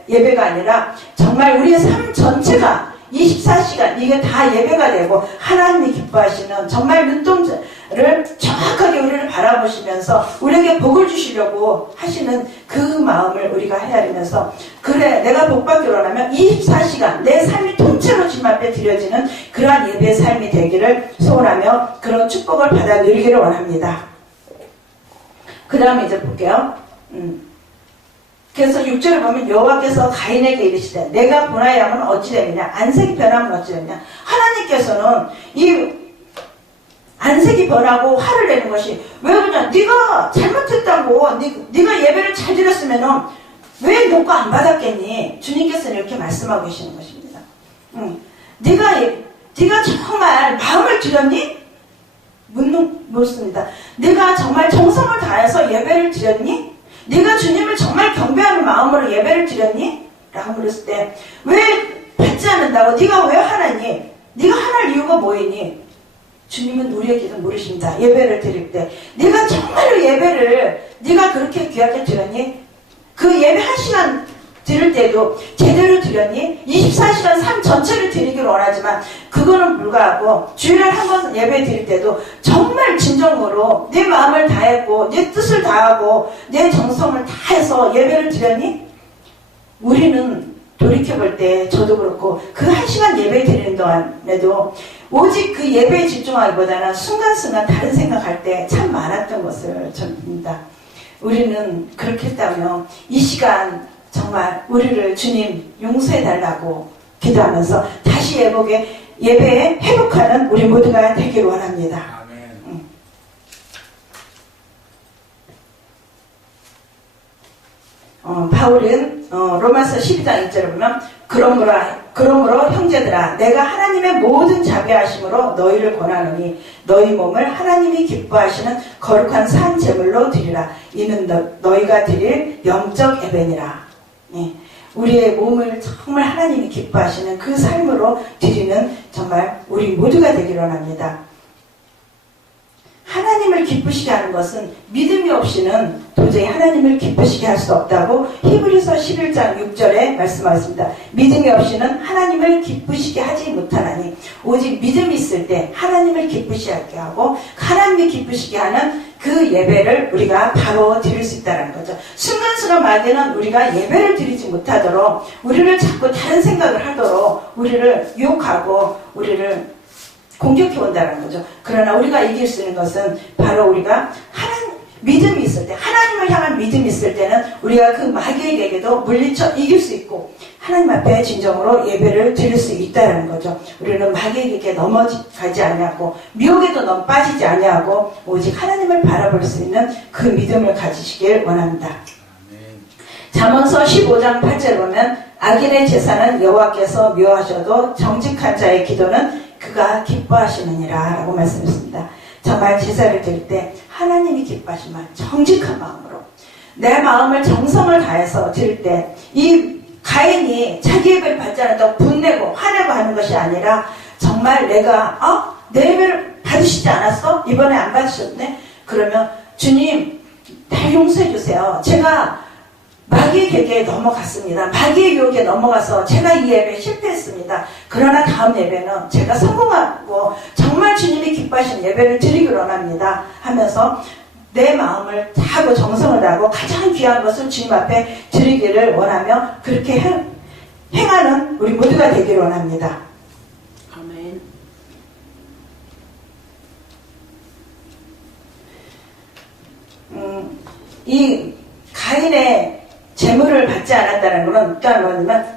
예배가 아니라 정말 우리의 삶 전체가 24시간 이게 다 예배가 되고 하나님이 기뻐하시는 정말 눈동자를 정확하게 우리를 바라보시면서 우리에게 복을 주시려고 하시는 그 마음을 우리가 헤아리면서 그래 내가 복받기로 하면 24시간 내 삶이 통째로 주님 앞에 드려지는 그러한 예배의 삶이 되기를 소원하며 그런 축복을 받아 누리기를 원합니다. 그 다음에 이제 볼게요. 그래서 6절을 보면 여호와께서 가인에게 이르시되 내가 분하여 하면 어찌 되느냐 안색이 변하면 어찌 되느냐. 하나님께서는 이 안색이 변하고 화를 내는 것이 왜 그러냐, 네가 잘못했다고 네가 예배를 잘 드렸으면은 왜 너 거 안 받았겠니. 주님께서는 이렇게 말씀하고 계시는 것입니다. 네가 정말 마음을 드렸니? 묻습니다. 네가 정말 정성을 다해서 예배를 드렸니? 네가 주님을 정말 경배하는 마음으로 예배를 드렸니? 라고 물었을 때 왜 받지 않는다고? 네가 왜 하나니? 네가 하나할 이유가 뭐이니? 주님은 우리에게도 물으십니다. 예배를 드릴 때 네가 정말로 예배를 네가 그렇게 귀하게 드렸니? 그 예배 1시간 드릴 때도 제대로 드렸니? 24시간 삶 전체를 드리기를 원하지만 그거는 불가하고 주일날 한 번 예배 드릴 때도 정말 진정으로 내 마음을 다했고 내 뜻을 다하고 내 정성을 다해서 예배를 드렸니? 우리는 돌이켜볼 때 저도 그렇고 그 1시간 예배 드리는 동안에도 오직 그 예배에 집중하기보다는 순간순간 다른 생각할 때 참 많았던 것을 저는 봅니다. 우리는 그렇게 했다면 이 시간 정말 우리를 주님 용서해달라고 기도하면서 다시 예배에 회복하는 우리 모두가 되기를 원합니다. 바울은 로마서 12장 1절을 보면 그러므로 형제들아 내가 하나님의 모든 자비하심으로 너희를 권하노니 너희 몸을 하나님이 기뻐하시는 거룩한 산 제물로 드리라. 이는 너희가 드릴 영적 예배니라. 우리의 몸을 정말 하나님이 기뻐하시는 그 삶으로 드리는 정말 우리 모두가 되기를 원합니다. 하나님을 기쁘시게 하는 것은 믿음이 없이는 도저히 하나님을 기쁘시게 할 수 없다고 히브리서 11장 6절에 말씀하셨습니다. 믿음이 없이는 하나님을 기쁘시게 하지 못하나니 오직 믿음이 있을 때 하나님을 기쁘시게 하고 하나님이 기쁘시게 하는 그 예배를 우리가 바로 드릴 수 있다는 거죠. 순간순간 말에는 우리가 예배를 드리지 못하도록 우리를 자꾸 다른 생각을 하도록 우리를 유혹하고 우리를 공격해 온다는 거죠. 그러나 우리가 이길 수 있는 것은 바로 우리가 믿음이 있을 때, 하나님을 향한 믿음이 있을 때는 우리가 그 마귀에게도 물리쳐 이길 수 있고 하나님 앞에 진정으로 예배를 드릴 수 있다는 거죠. 우리는 마귀에게 넘어가지 아니하고 미혹에도 빠지지 아니하고 오직 하나님을 바라볼 수 있는 그 믿음을 가지시길 원합니다. 잠언서 15장 8절 보면 악인의 제사는 여호와께서 미워하셔도 정직한 자의 기도는 그가 기뻐하시느니라 라고 말씀했습니다. 정말 제사를 드릴 때 하나님이 기뻐하시면 정직한 마음으로 내 마음을 정성을 다해서 드릴 때 이 가인이 자기 예배를 받지 않았다고 분내고 화내고 하는 것이 아니라 정말 내가 내 예배를 받으시지 않았어? 이번에 안 받으셨네? 그러면 주님 날 용서해 주세요. 제가 마귀의 객에 넘어갔습니다. 마귀의 유혹에 넘어가서 제가 이 예배에 실패했습니다. 그러나 다음 예배는 제가 성공하고 정말 주님이 기뻐하시는 예배를 드리기를 원합니다 하면서 내 마음을 다하고 정성을 다하고 가장 귀한 것을 주님 앞에 드리기를 원하며 그렇게 행하는 우리 모두가 되기를 원합니다. 아멘. 이 가인의 재물을 받지 않았다 그러니까 뭐냐면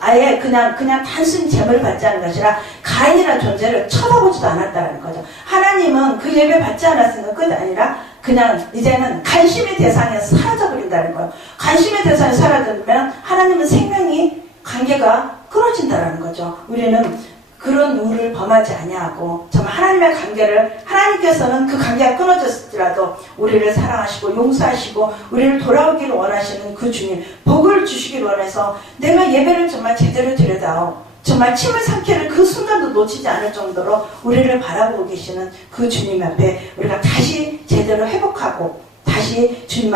아예 그냥 단순히 제물을 받지 않은 것이 아니라 가인이라는 존재를 쳐다보지도 않았다는 거죠. 하나님은 그 예배 받지 않았으니까 끝 아니라 그냥 이제는 관심의 대상에서 사라져버린다는 거예요. 관심의 대상에 사라지면 하나님은 생명이 관계가 끊어진다는 거죠. 우리는 그런 우를 범하지 아니하고 정말 하나님의 관계를 하나님께서는 그 관계가 끊어졌을지라도 우리를 사랑하시고 용서하시고 우리를 돌아오기를 원하시는 그 주님 복을 주시기를 원해서 내가 예배를 정말 제대로 드려다오 정말 침을 삼키는 그 순간도 놓치지 않을 정도로 우리를 바라보고 계시는 그 주님 앞에 우리가 다시 제대로 회복하고 다시 주님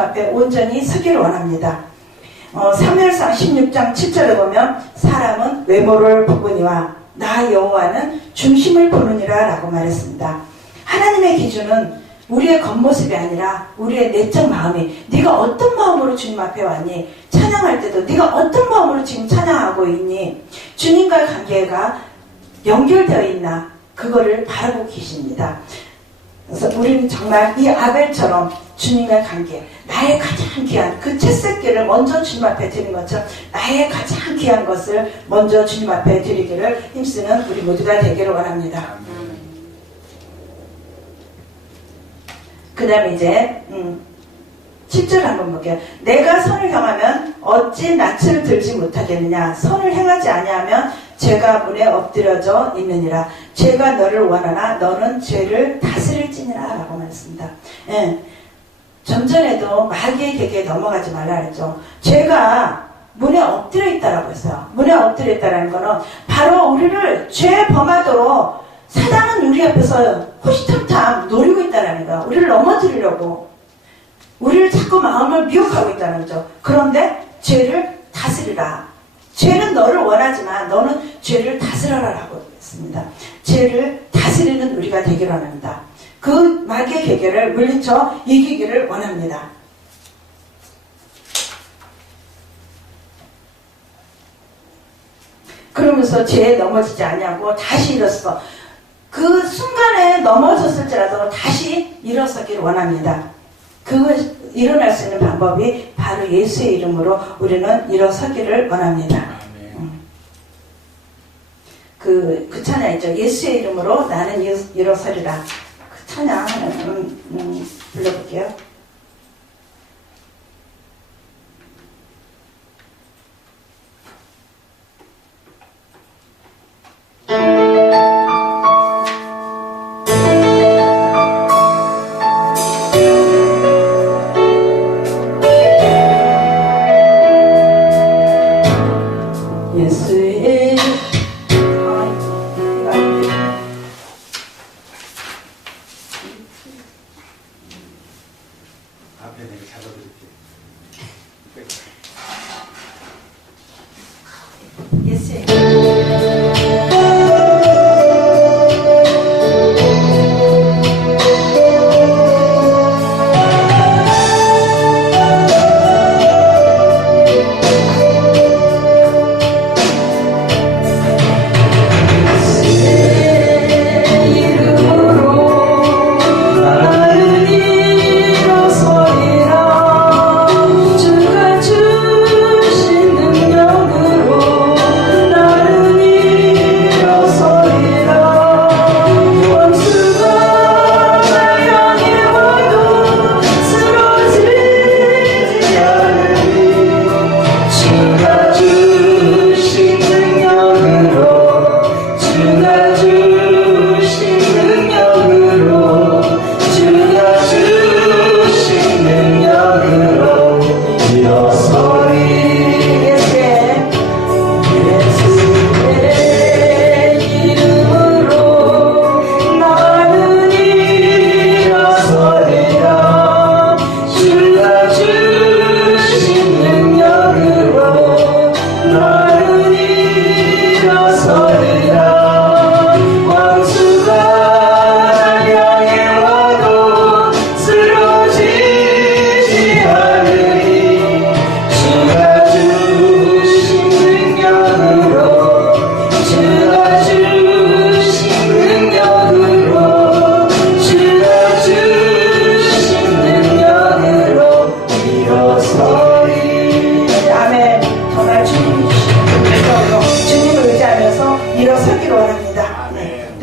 앞에 온전히 서기를 원합니다. 사무엘상 16장 7절에 보면 사람은 외모를 보거니와 나 여호와는 중심을 보느니라 라고 말했습니다. 하나님의 기준은 우리의 겉모습이 아니라 우리의 내적 마음이 네가 어떤 마음으로 주님 앞에 왔니? 찬양할 때도 네가 어떤 마음으로 지금 찬양하고 있니? 주님과의 관계가 연결되어 있나? 그거를 바라보고 계십니다. 그래서 우리는 정말 이 아벨처럼 주님과의 관계 나의 가장 귀한 그 채색기를 먼저 주님 앞에 드린 것처럼 나의 가장 귀한 것을 먼저 주님 앞에 드리기를 힘쓰는 우리 모두가 되기를 원합니다. 그 다음에 이제 7절 한번 볼게요. 내가 선을 경하면 어찌 낯을 들지 못하겠느냐. 선을 행하지 아니하면 죄가 문에 엎드려져 있느니라. 죄가 너를 원하나 너는 죄를 다스릴지니라 라고 말했습니다. 예. 좀 전에도 마귀의 객에 넘어가지 말라 했죠. 죄가 문에 엎드려 있다라고 했어요. 문에 엎드려 있다라는 거는 바로 우리를 죄 범하도록 사단은 우리 앞에서 호시탐탐 노리고 있다는 거야. 우리를 넘어뜨리려고. 우리를 자꾸 마음을 미혹하고 있다는 거죠. 그런데 죄를 다스리라. 죄는 너를 원하지만 너는 죄를 다스려라라고 했습니다. 죄를 다스리는 우리가 되기를 원합니다. 그 마귀의 계계를 물리쳐 이기기를 원합니다. 그러면서 죄에 넘어지지 아니하고 다시 일어서 그 순간에 넘어졌을지라도 다시 일어서기를 원합니다. 일어날 수 있는 방법이 바로 예수의 이름으로 우리는 일어서기를 원합니다. 그 찬양 있죠. 예수의 이름으로 나는 일어서리라. 그 찬양 불러볼게요.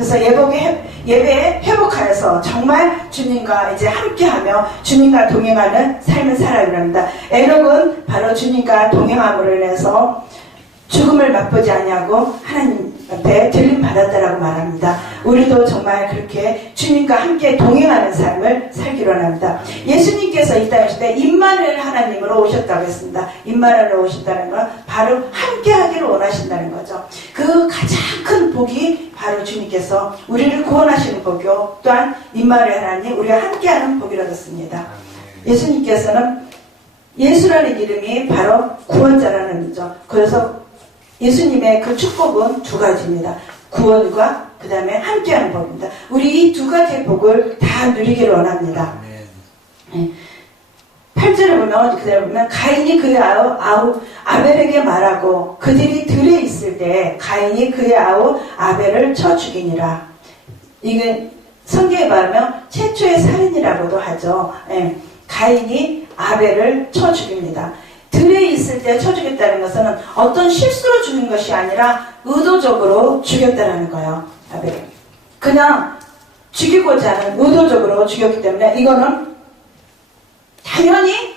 그래서 예배에 회복하여서 정말 주님과 이제 함께하며 주님과 동행하는 삶을 살아야 합니다. 에녹은 바로 주님과 동행함으로 인해서 죽음을 맛보지 아니하고 하나님 앞에 들림 받았다라고 말합니다. 우리도 정말 그렇게 주님과 함께 동행하는 삶을 살기로 합니다. 예수님께서 이 땅에 오실 때 임마누엘 하나님으로 오셨다고 했습니다. 임마누엘로 오셨다는 건 바로 함께하기를 원하신다는 거죠. 그 가장 큰 복이 바로 주님께서 우리를 구원하시는 복이요, 또한 임마누엘 하나님 우리가 함께하는 복이라고 했습니다. 예수님께서는 예수라는 이름이 바로 구원자라는 의미죠. 그래서 예수님의 그 축복은 두 가지입니다. 구원과 그 다음에 함께하는 복입니다. 우리 이 두 가지의 복을 다 누리기를 원합니다. 8절에 보면, 그대로 보면, 가인이 그의 아우 아벨에게 말하고 그들이 들에 있을 때 가인이 그의 아우 아벨을 쳐 죽이니라. 이게 성경에 말하면 최초의 살인이라고도 하죠. 가인이 아벨을 쳐 죽입니다. 들에 있을 때 쳐 죽였다는 것은 어떤 실수로 죽인 것이 아니라 의도적으로 죽였다는 거예요. 아벨을. 그냥 죽이고자 하는 의도적으로 죽였기 때문에 이거는 당연히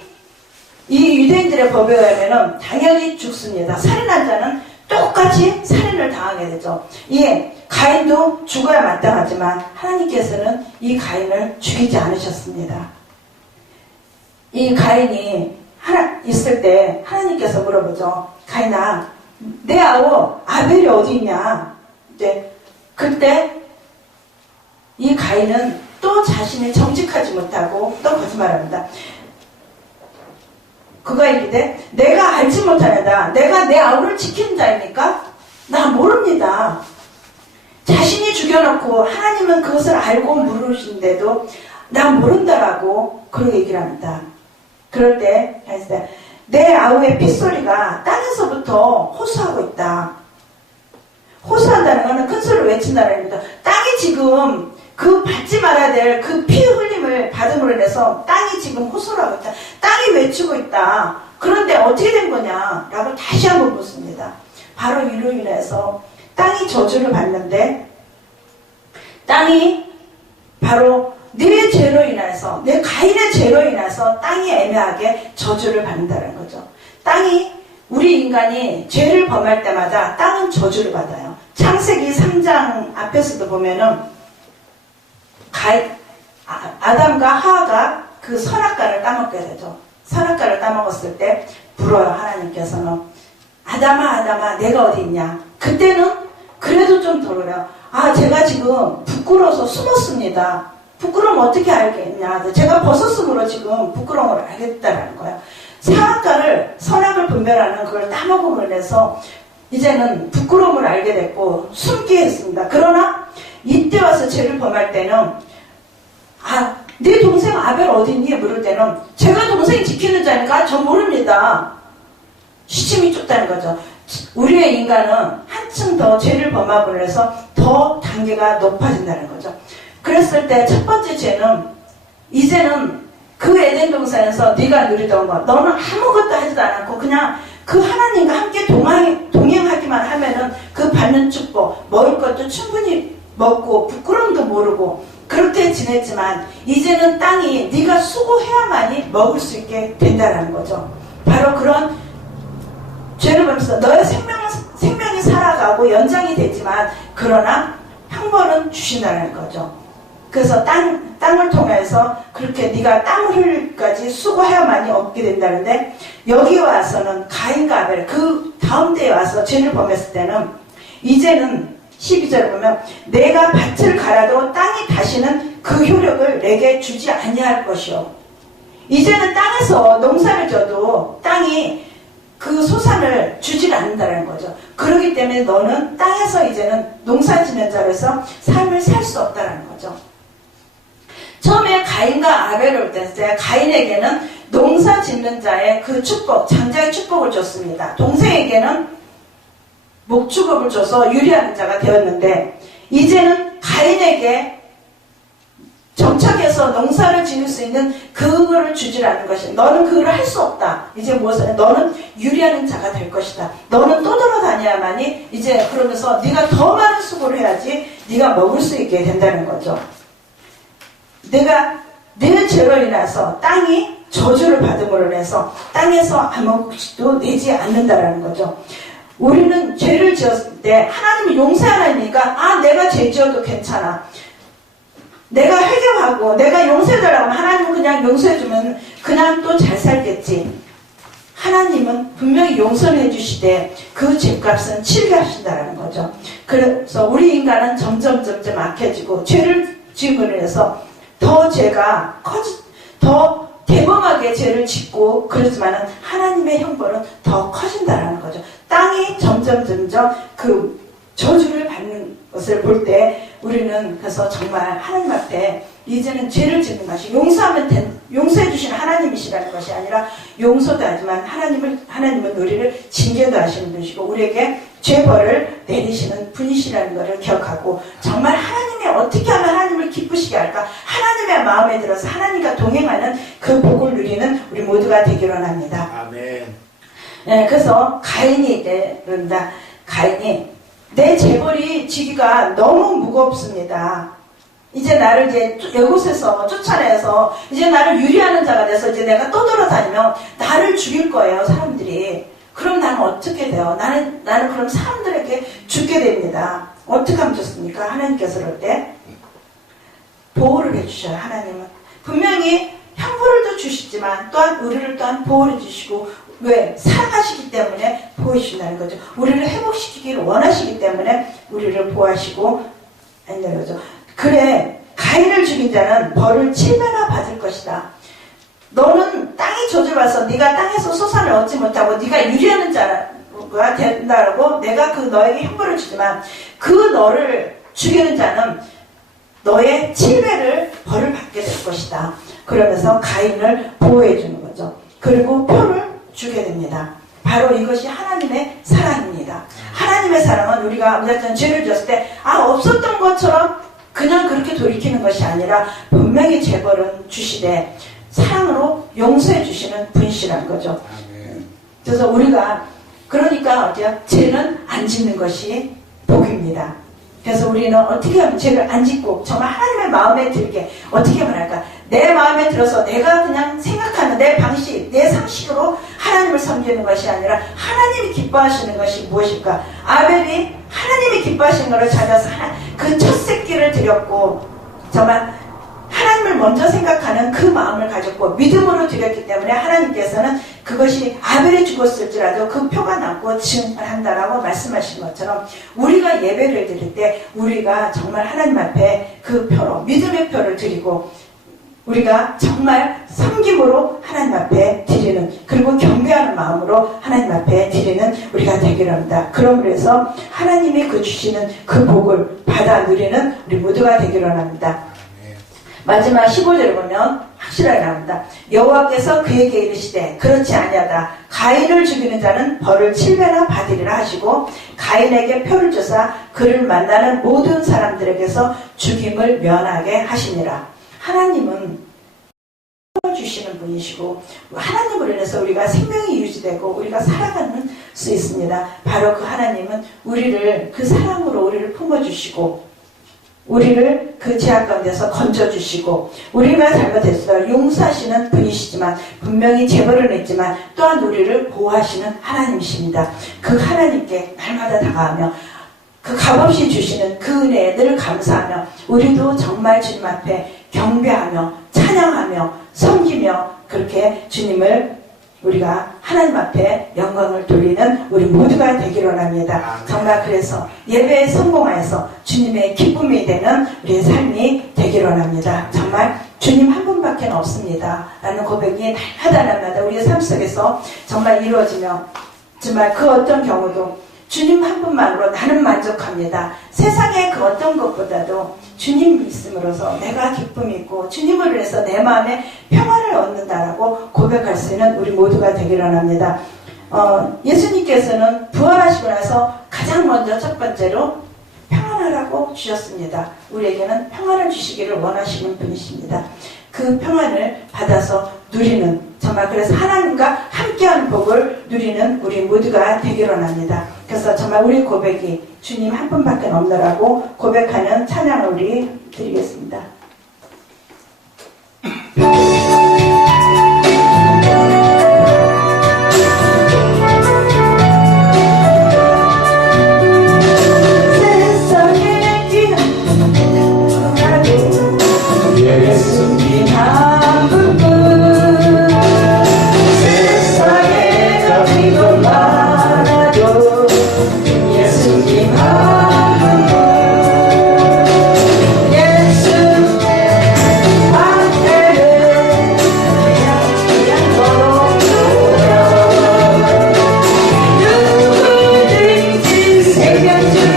이 유대인들의 법에 의하면 당연히 죽습니다. 살인한 자는 똑같이 살인을 당하게 되죠. 예, 가인도 죽어야 마땅하지만 하나님께서는 이 가인을 죽이지 않으셨습니다. 이 가인이 있을 때 하나님께서 물어보죠. 가인아, 내 아우 아벨이 어디 있냐? 이제 그때 이 가인은 또 자신이 정직하지 못하고 또 거짓말합니다. 그가 이르되 내가 알지 못하느다. 내가 내 아우를 지키는 자입니까? 나 모릅니다. 자신이 죽여놓고 하나님은 그것을 알고 물으신데도 나 모른다라고 그렇게 얘기를 합니다. 그럴 때 내 아우의 핏소리가 땅에서부터 호소하고 있다. 호소한다는 것은 큰 소리를 외친다는 겁니다. 땅이 지금 그 받지 말아야 될 그 피 흘림을 받음으로 인해서 땅이 지금 호소를 하고 있다. 땅이 외치고 있다. 그런데 어떻게 된 거냐? 라고 다시 한번 묻습니다. 바로 이로 인해서 땅이 저주를 받는데 땅이 바로 내 죄로 인해서, 내 가인의 죄로 인해서 땅이 애매하게 저주를 받는다는 거죠. 땅이, 우리 인간이 죄를 범할 때마다 땅은 저주를 받아요. 창세기 3장 앞에서도 보면은 아담과 하와가 그 선악과를 따먹게 되죠. 선악과를 따먹었을 때 불어요. 하나님께서는 아담아 내가 어디 있냐. 그때는 그래도 좀 덜어요. 제가 지금 부끄러워서 숨었습니다. 부끄러우면 어떻게 알겠냐. 제가 벗었으므로 지금 부끄러움을 알겠다라는 거예요. 선악을 분별하는 그걸 따먹음으로 인해서 이제는 부끄러움을 알게 됐고 숨게 했습니다. 그러나 이때 와서 죄를 범할 때는 네 동생 아벨 어디 있니? 물을 때는 제가 동생이 지키는 자니까 저 모릅니다. 시침이 좁다는 거죠. 우리의 인간은 한층 더 죄를 범함으로 해서 더 단계가 높아진다는 거죠. 그랬을 때 첫 번째 죄는 이제는 그 에덴 동산에서 네가 누리던 것, 너는 아무것도 하지도 않았고 그냥 그 하나님과 함께 동행하기만 하면은 그 받는 축복, 먹을 것도 충분히 먹고 부끄러움도 모르고 그렇게 지냈지만 이제는 땅이 네가 수고해야만이 먹을 수 있게 된다는 거죠. 바로 그런 죄를 범해서 너의 생명이 살아가고 연장이 되지만 그러나 형벌은 주신다는 거죠. 그래서 땅을 통해서 그렇게 네가 땀을 흘릴까지 수고해야만이 얻게 된다는데 여기 와서는 가인과 아벨 그 다음 때에 와서 죄를 범했을 때는 이제는 12절을 보면 내가 밭을 갈아도 땅이 다시는 그 효력을 내게 주지 아니할 것이요. 이제는 땅에서 농사를 져도 땅이 그 소산을 주질 않는다는 거죠. 그렇기 때문에 너는 땅에서 이제는 농사 짓는 자로서 삶을 살 수 없다는 거죠. 처음에 가인과 아벨을 올 때 가인에게는 농사 짓는 자의 그 축복, 장자의 축복을 줬습니다. 동생에게는 목축업을 줘서 유리한 자가 되었는데 이제는 가인에게 정착해서 그래서 농사를 지을 수 있는 그거를 주지라는 것이 너는 그걸 할 수 없다. 이제 무엇을 너는 유리하는 자가 될 것이다. 너는 떠돌아다녀야만이 이제 그러면서 네가 더 많은 수고를 해야지 네가 먹을 수 있게 된다는 거죠. 내가 내 죄로 인해서 땅이 저주를 받음으로 인해서 땅에서 아무것도 내지 않는다라는 거죠. 우리는 죄를 지었을 때 하나님이 용서하라니까 아 내가 죄 지어도 괜찮아. 내가 회개하고 내가 용서해달라고 하면 하나님은 그냥 용서해주면 그냥 또 잘 살겠지. 하나님은 분명히 용서를 해주시되 그 죄값은 치르게 하신다는 거죠. 그래서 우리 인간은 점점 악해지고 죄를 지음으로 해서 더 죄가 더 대범하게 죄를 짓고 그렇지만은 하나님의 형벌은 더 커진다는 거죠. 땅이 점점 그 저주를 받는 것을 볼 때 우리는 그래서 정말 하나님 앞에 이제는 죄를 짓는 것이 용서해 주신 하나님이시라는 것이 아니라 용서도 하지만 하나님은 우리를 징계도 하시는 분이시고 우리에게 죄벌을 내리시는 분이시라는 것을 기억하고 정말 하나님이 어떻게 하면 하나님을 기쁘시게 할까 하나님의 마음에 들어서 하나님과 동행하는 그 복을 누리는 우리 모두가 되기를 원합니다. 아멘. 네, 그래서 가인이 그런다. 가인이 내 재벌이 지기가 너무 무겁습니다. 이제 나를 이제 이곳에서 쫓아내서 이제 나를 유리하는 자가 돼서 이제 내가 떠돌아다니면 나를 죽일 거예요, 사람들이. 그럼 나는 어떻게 돼요? 나는 그럼 사람들에게 죽게 됩니다. 어떻게 하면 좋습니까? 하나님께서 그럴 때 보호를 해주셔요. 하나님은 분명히 형벌을 주시지만 또한 우리를 또한 보호를 주시고 왜? 사랑하시기 때문에 보호해주신다는 거죠. 우리를 회복시키기를 원하시기 때문에 우리를 보호하시고 한다는 거죠. 그래 가인을 죽인 자는 벌을 7배나 받을 것이다. 너는 땅이 저주받아서 네가 땅에서 소산을 얻지 못하고 네가 유리하는 자가 된다고 내가 그 너에게 형벌을 주지만 그 너를 죽이는 자는 너의 7배를 벌을 받게 될 것이다. 그러면서 가인을 보호해 주는 거죠. 그리고 표를 주게 됩니다. 바로 이것이 하나님의 사랑입니다. 하나님의 사랑은 우리가 죄를 지었을 때 없었던 것처럼 그냥 그렇게 돌이키는 것이 아니라 분명히 재벌은 주시되 사랑으로 용서해 주시는 분이시라는 거죠. 그래서 우리가 그러니까 죄는 안 짓는 것이 복입니다. 그래서 우리는 어떻게 하면 죄를 안 짓고 정말 하나님의 마음에 들게 어떻게 하면 할까? 내 마음에 들어서 내가 그냥 생각하는 내 방식, 내 상식으로 하나님을 섬기는 것이 아니라 하나님이 기뻐하시는 것이 무엇일까? 아벨이 하나님이 기뻐하시는 것을 찾아서 그 첫 새끼를 드렸고 정말 하나님을 먼저 생각하는 그 마음을 가졌고 믿음으로 드렸기 때문에 하나님께서는 그것이 아벨이 죽었을지라도 그 표가 남고 증언한다라고 말씀하신 것처럼 우리가 예배를 드릴 때 우리가 정말 하나님 앞에 그 표로 믿음의 표를 드리고 우리가 정말 섬김으로 하나님 앞에 드리는 그리고 경배하는 마음으로 하나님 앞에 드리는 우리가 되기를 합니다. 그러므로 해서 하나님이 그 주시는 그 복을 받아 누리는 우리 모두가 되기를 합니다. 마지막 15절을 보면 확실하게 나옵니다. 여호와께서 그에게 이르시되 그렇지 아니하다. 가인을 죽이는 자는 벌을 7배나 받으리라 하시고 가인에게 표를 주사 그를 만나는 모든 사람들에게서 죽임을 면하게 하시니라. 하나님은 주시는 분이시고 하나님을 인해서 우리가 생명이 유지되고 우리가 살아가는 수 있습니다. 바로 그 하나님은 우리를 그 사랑으로 우리를 품어주시고 우리를 그 죄악 가운데서 건져주시고 우리가 잘못했어요. 용서하시는 분이시지만 분명히 재벌을 냈지만 또한 우리를 보호하시는 하나님이십니다. 그 하나님께 날마다 다가가며 그 값없이 주시는 그 은혜에 늘 감사하며 우리도 정말 주님 앞에 경배하며 찬양하며 섬기며 그렇게 주님을 우리가 하나님 앞에 영광을 돌리는 우리 모두가 되기를 원합니다. 정말 그래서 예배에 성공하여서 주님의 기쁨이 되는 우리의 삶이 되기를 원합니다. 정말 주님 한 분밖에 없습니다 라는 고백이 날마다 우리의 삶 속에서 정말 이루어지며 정말 그 어떤 경우도 주님 한 분만으로 나는 만족합니다. 세상의 그 어떤 것보다도 주님 있음으로써 내가 기쁨이 있고 주님을 위해서 내 마음에 평안을 얻는다라고 고백할 수 있는 우리 모두가 되기를 원합니다. 예수님께서는 부활하시고 나서 가장 먼저 첫 번째로 평안을 떠나라고 주셨습니다. 우리에게는 평안을 주시기를 원하시는 분이십니다. 그 평안을 받아서 누리는, 정말 그래서 하나님과 함께하는 복을 누리는 우리 모두가 되기를 원합니다. 그래서 정말 우리 고백이 주님 한 분밖에 없노라고 고백하는 찬양을 우리 드리겠습니다. 예수님 한 분뿐 세상에 가지고 많아도 예수님 한 분뿐 예수 앞에는 그냥 걸어오며 누구든지 새겨주는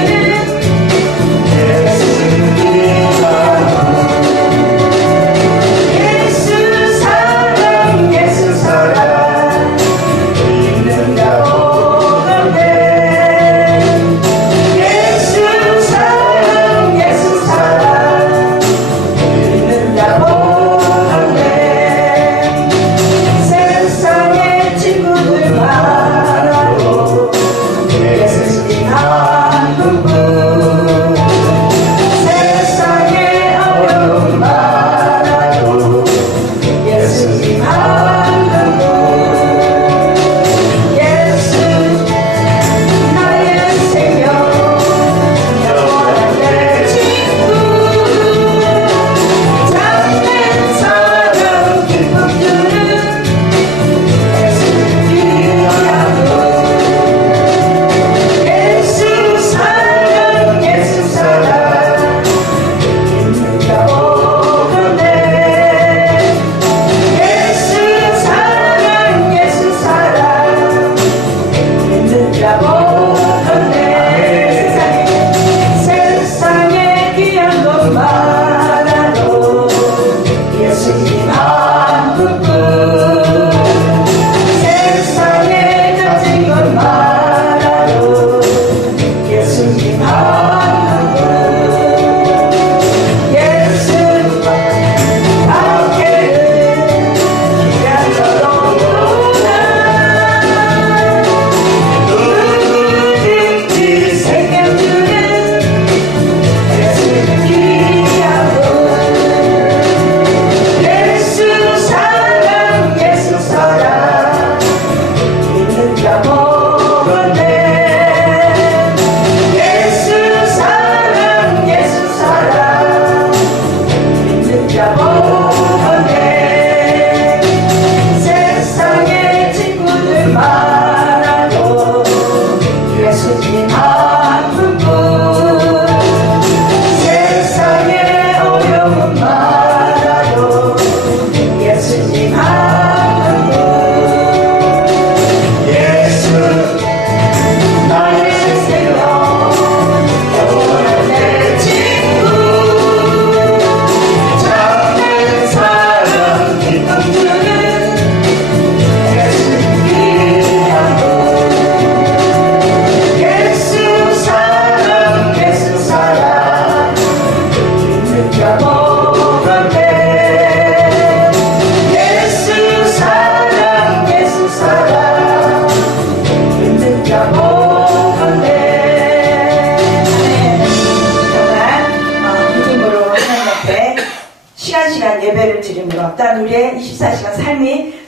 예배를 드림으로 또한 우리의 24시간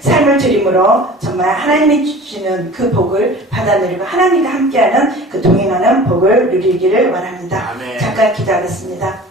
삶을 드림으로 정말 하나님이 주시는 그 복을 받아 누리고 하나님과 함께하는 그 동행하는 복을 누리기를 원합니다. 아멘. 잠깐 기도하겠습니다.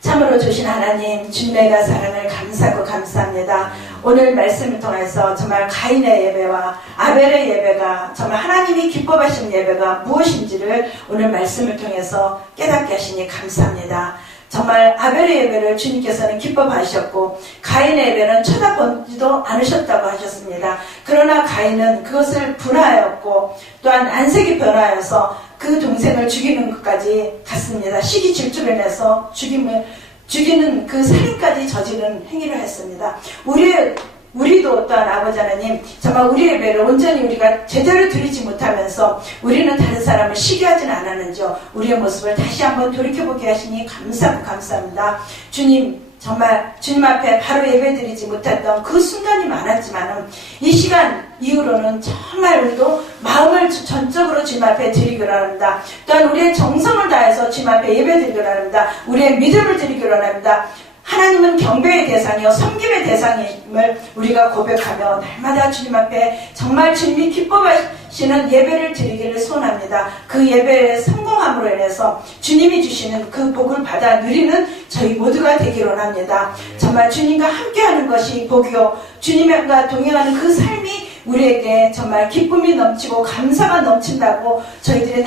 참으로 주신 하나님, 주님의 사랑을 감사하고 감사합니다. 오늘 말씀을 통해서 정말 가인의 예배와 아벨의 예배가 정말 하나님이 기뻐하시는 예배가 무엇인지를 오늘 말씀을 통해서 깨닫게 하시니 감사합니다. 정말 아벨의 예배를 주님께서는 기뻐하셨고 가인의 예배는 쳐다보지도 않으셨다고 하셨습니다. 그러나 가인은 그것을 분하였고 또한 안색이 변하여서 그 동생을 죽이는 것까지 갔습니다. 시기 질투를 내서 죽이는 그 살인까지 저지른 행위를 했습니다. 우리의 우리도 어떠한 아버지 하나님 정말 우리 예배를 온전히 우리가 제대로 드리지 못하면서 우리는 다른 사람을 시기하지는 않았는지요. 우리의 모습을 다시 한번 돌이켜보게 하시니 감사하고 감사합니다. 주님 정말 주님 앞에 바로 예배드리지 못했던 그 순간이 많았지만은 이 시간 이후로는 정말 우리도 마음을 전적으로 주님 앞에 드리기로 합니다. 또한 우리의 정성을 다해서 주님 앞에 예배드리기로 합니다. 우리의 믿음을 드리기로 합니다. 하나님은 경배의 대상이요 섬김의 대상임을 우리가 고백하며 날마다 주님 앞에 정말 주님이 기뻐하시는 예배를 드리기를 소원합니다. 그 예배의 성공함으로 인해서 주님이 주시는 그 복을 받아 누리는 저희 모두가 되기로 합니다. 정말 주님과 함께하는 것이 복이요 주님과 동행하는 그 삶이 우리에게 정말 기쁨이 넘치고 감사가 넘친다고 저희들이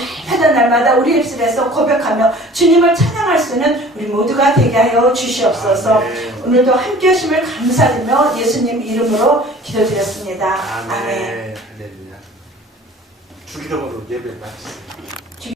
날마다 우리 입술에서 고백하며 주님을 찬양할 수 있는 우리 모두가 되게 하여 주시옵소서. 오늘도 함께 하심을 감사드리며 예수님 이름으로 기도드렸습니다. 아멘. 할렐루야. 주기도문으로 예배 마치겠습니다.